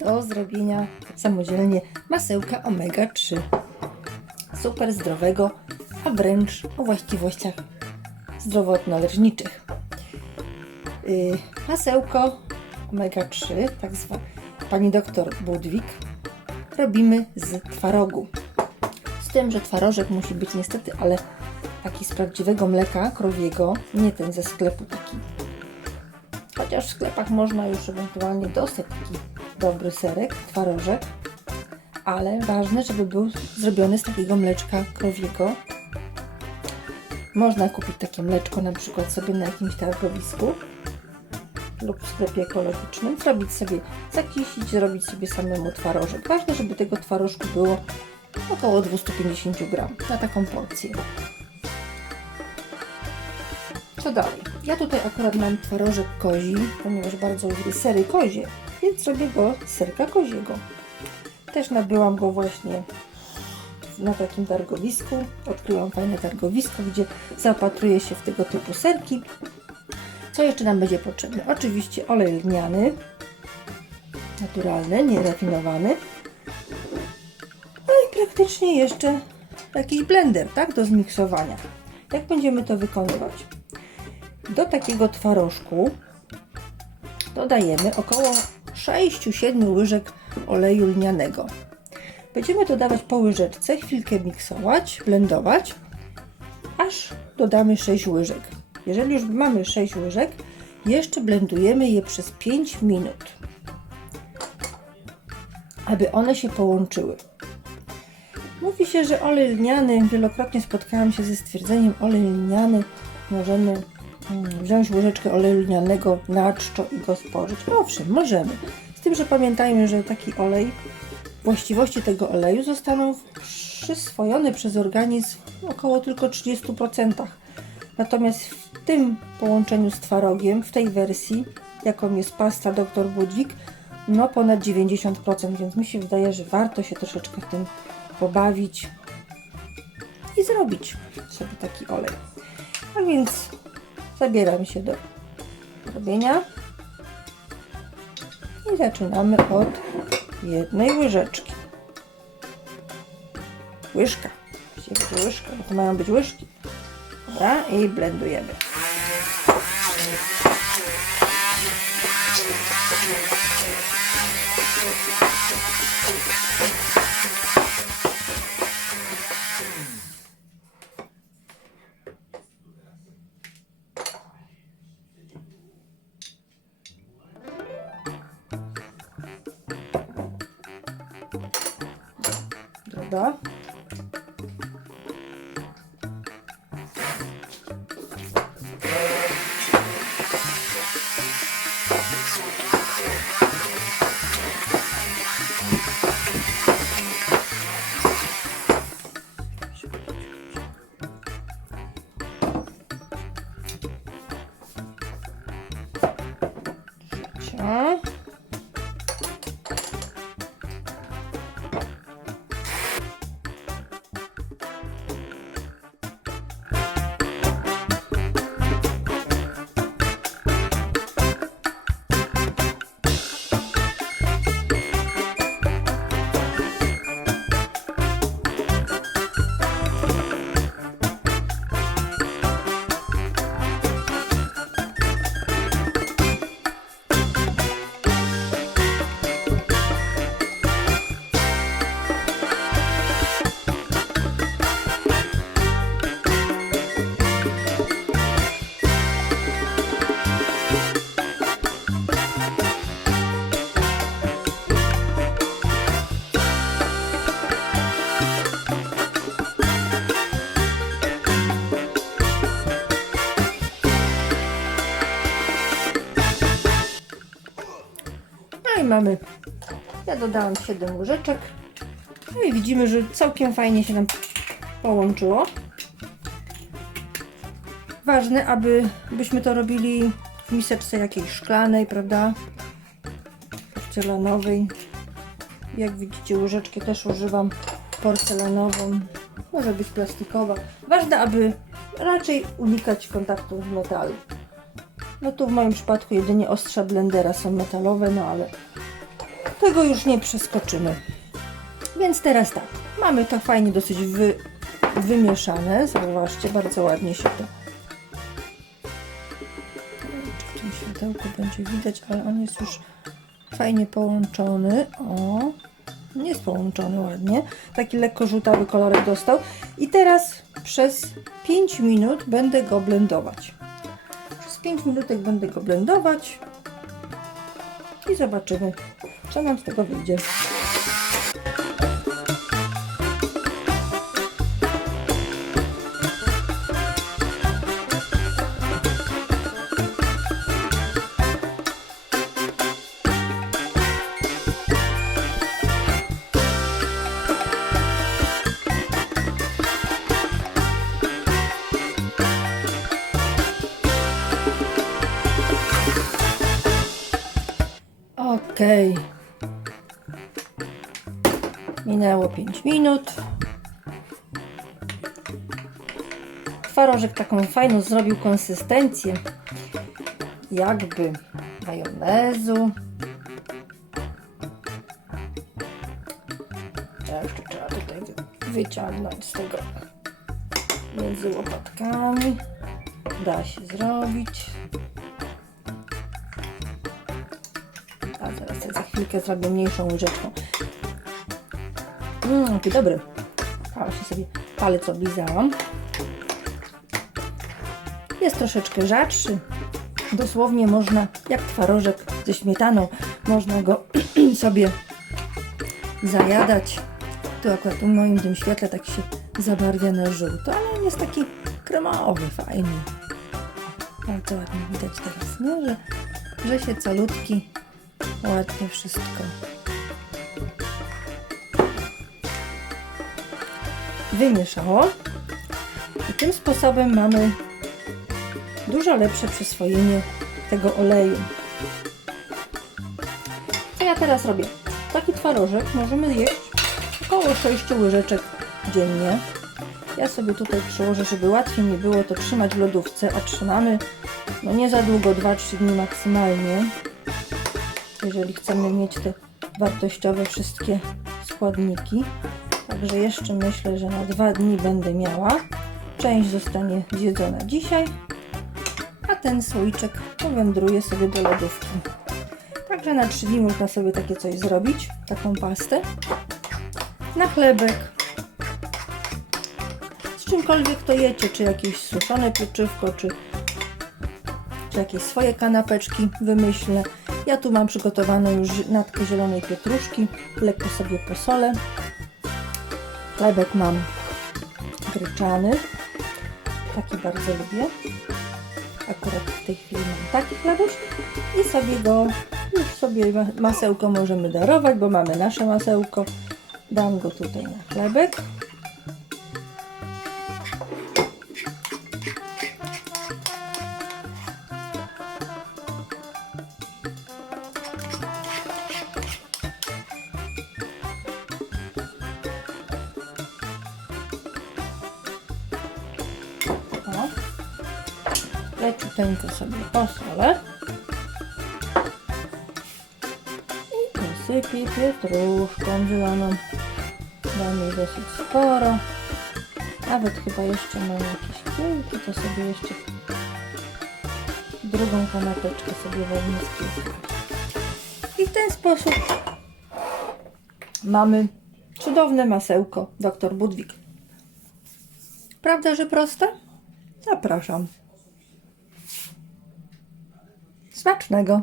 do zrobienia samodzielnie masełka omega-3. Super zdrowego, a wręcz o właściwościach zdrowotno-leczniczych. Yy, masełko omega-3, tak zwane, pani doktor Budwik, robimy z twarogu. Z tym, że twarożek musi być niestety, ale taki z prawdziwego mleka krowiego, nie ten ze sklepu taki. Chociaż w sklepach można już ewentualnie dostać taki dobry serek, twarożek, ale ważne, żeby był zrobiony z takiego mleczka krowiego. Można kupić takie mleczko na przykład sobie na jakimś targowisku lub w sklepie ekologicznym, zrobić sobie, zakisić, zrobić sobie samemu twarożek. Ważne, żeby tego twarożku było około 250 gram na taką porcję. Co dalej? Ja tutaj akurat mam twarożek kozi, ponieważ bardzo lubię sery kozie, więc zrobię go z serka koziego. Też nabyłam go właśnie na takim targowisku. Odkryłam fajne targowisko, gdzie zaopatruję się w tego typu serki. Co jeszcze nam będzie potrzebne? Oczywiście olej lniany, naturalny, nierafinowany. No i praktycznie jeszcze jakiś blender, tak, do zmiksowania. Jak będziemy to wykonywać? Do takiego twarożku dodajemy około 6-7 łyżek oleju lnianego. Będziemy dodawać po łyżeczce, chwilkę miksować, blendować, aż dodamy 6 łyżek. Jeżeli już mamy 6 łyżek, jeszcze blendujemy je przez 5 minut, aby one się połączyły. Mówi się, że olej lniany, wielokrotnie spotkałam się ze stwierdzeniem olej lniany, możemy wziąć łyżeczkę oleju lnianego na czczo i go spożyć. Owszem, możemy. Z tym, że pamiętajmy, że taki olej, właściwości tego oleju zostaną przyswojone przez organizm w około tylko 30%. Natomiast w tym połączeniu z twarogiem, w tej wersji, jaką jest pasta Dr. Budwik, no ponad 90%, więc mi się wydaje, że warto się troszeczkę tym pobawić i zrobić sobie taki olej. A więc zabieram się do robienia i zaczynamy od jednej łyżeczki. Łyżka. Łyżka, bo to mają być łyżki. Dobra, i blendujemy. Dobra. да? Ja dodałam 7 łyżeczek. No i widzimy, że całkiem fajnie się nam połączyło. Ważne, aby byśmy to robili w miseczce jakiejś szklanej, prawda? Porcelanowej. Jak widzicie, łyżeczkę też używam porcelanową. Może być plastikowa. Ważne, aby raczej unikać kontaktu z metalu. No tu w moim przypadku jedynie ostrza blendera są metalowe, no ale tego już nie przeskoczymy. Więc teraz tak, mamy to fajnie dosyć wy, wymieszane. Zauważcie, bardzo ładnie się to. Czy w tym światełku będzie widać, ale on jest już fajnie połączony. O, nie jest połączony ładnie. Taki lekko żółtawy kolorek dostał. I teraz przez 5 minut będę go blendować. Przez 5 minutek będę go blendować i zobaczymy, co nam z tego wyjdzie. Okej. Minęło 5 minut. Twarożek taką fajną zrobił konsystencję. Jakby majonezu. Jeszcze trzeba tutaj wy- wyciągnąć z tego między łopatkami. Da się zrobić. A ja za chwilkę zrobię mniejszą łyżeczką. Mmm, jaki dobry. A się sobie palec oblizałam. Jest troszeczkę rzadszy. Dosłownie można, jak twarożek ze śmietaną, można go sobie zajadać. Tu akurat w moim tym świetle tak się zabarwia na żółto, ale on jest taki kremowy, fajny. Bardzo ładnie widać teraz, nie? Że, że się calutki ładnie wszystko wymieszało. I tym sposobem mamy dużo lepsze przyswojenie tego oleju. Co ja teraz robię? Taki twarożek możemy jeść około 6 łyżeczek dziennie. Ja sobie tutaj przyłożę, żeby łatwiej mi było to trzymać w lodówce, a trzymamy no nie za długo, 2-3 dni maksymalnie jeżeli chcemy mieć te wartościowe wszystkie składniki. Także jeszcze myślę, że na dwa dni będę miała. Część zostanie zjedzona dzisiaj, a ten słoiczek powędruje sobie do lodówki. Także na 3 dni można sobie takie coś zrobić, taką pastę. Na chlebek. Z czymkolwiek to jecie, czy jakieś suszone pieczywko, czy, czy jakieś swoje kanapeczki wymyślne. Ja tu mam przygotowaną już natkę zielonej pietruszki, lekko sobie posolę. Chlebek mam gryczany, taki bardzo lubię. Akurat w tej chwili mam taki chlebuś i sobie go, już sobie ma- masełko możemy darować, bo mamy nasze masełko. Dam go tutaj na chlebek. Leciuteńko sobie posolę. I posypię pietruszką zieloną. Dam jej dosyć sporo. Nawet chyba jeszcze mam jakieś kiełki, to sobie jeszcze drugą kanapeczkę sobie kiełka. I w ten sposób mamy cudowne masełko dr Budwig. Prawda, że proste? Zapraszam. Smacznego!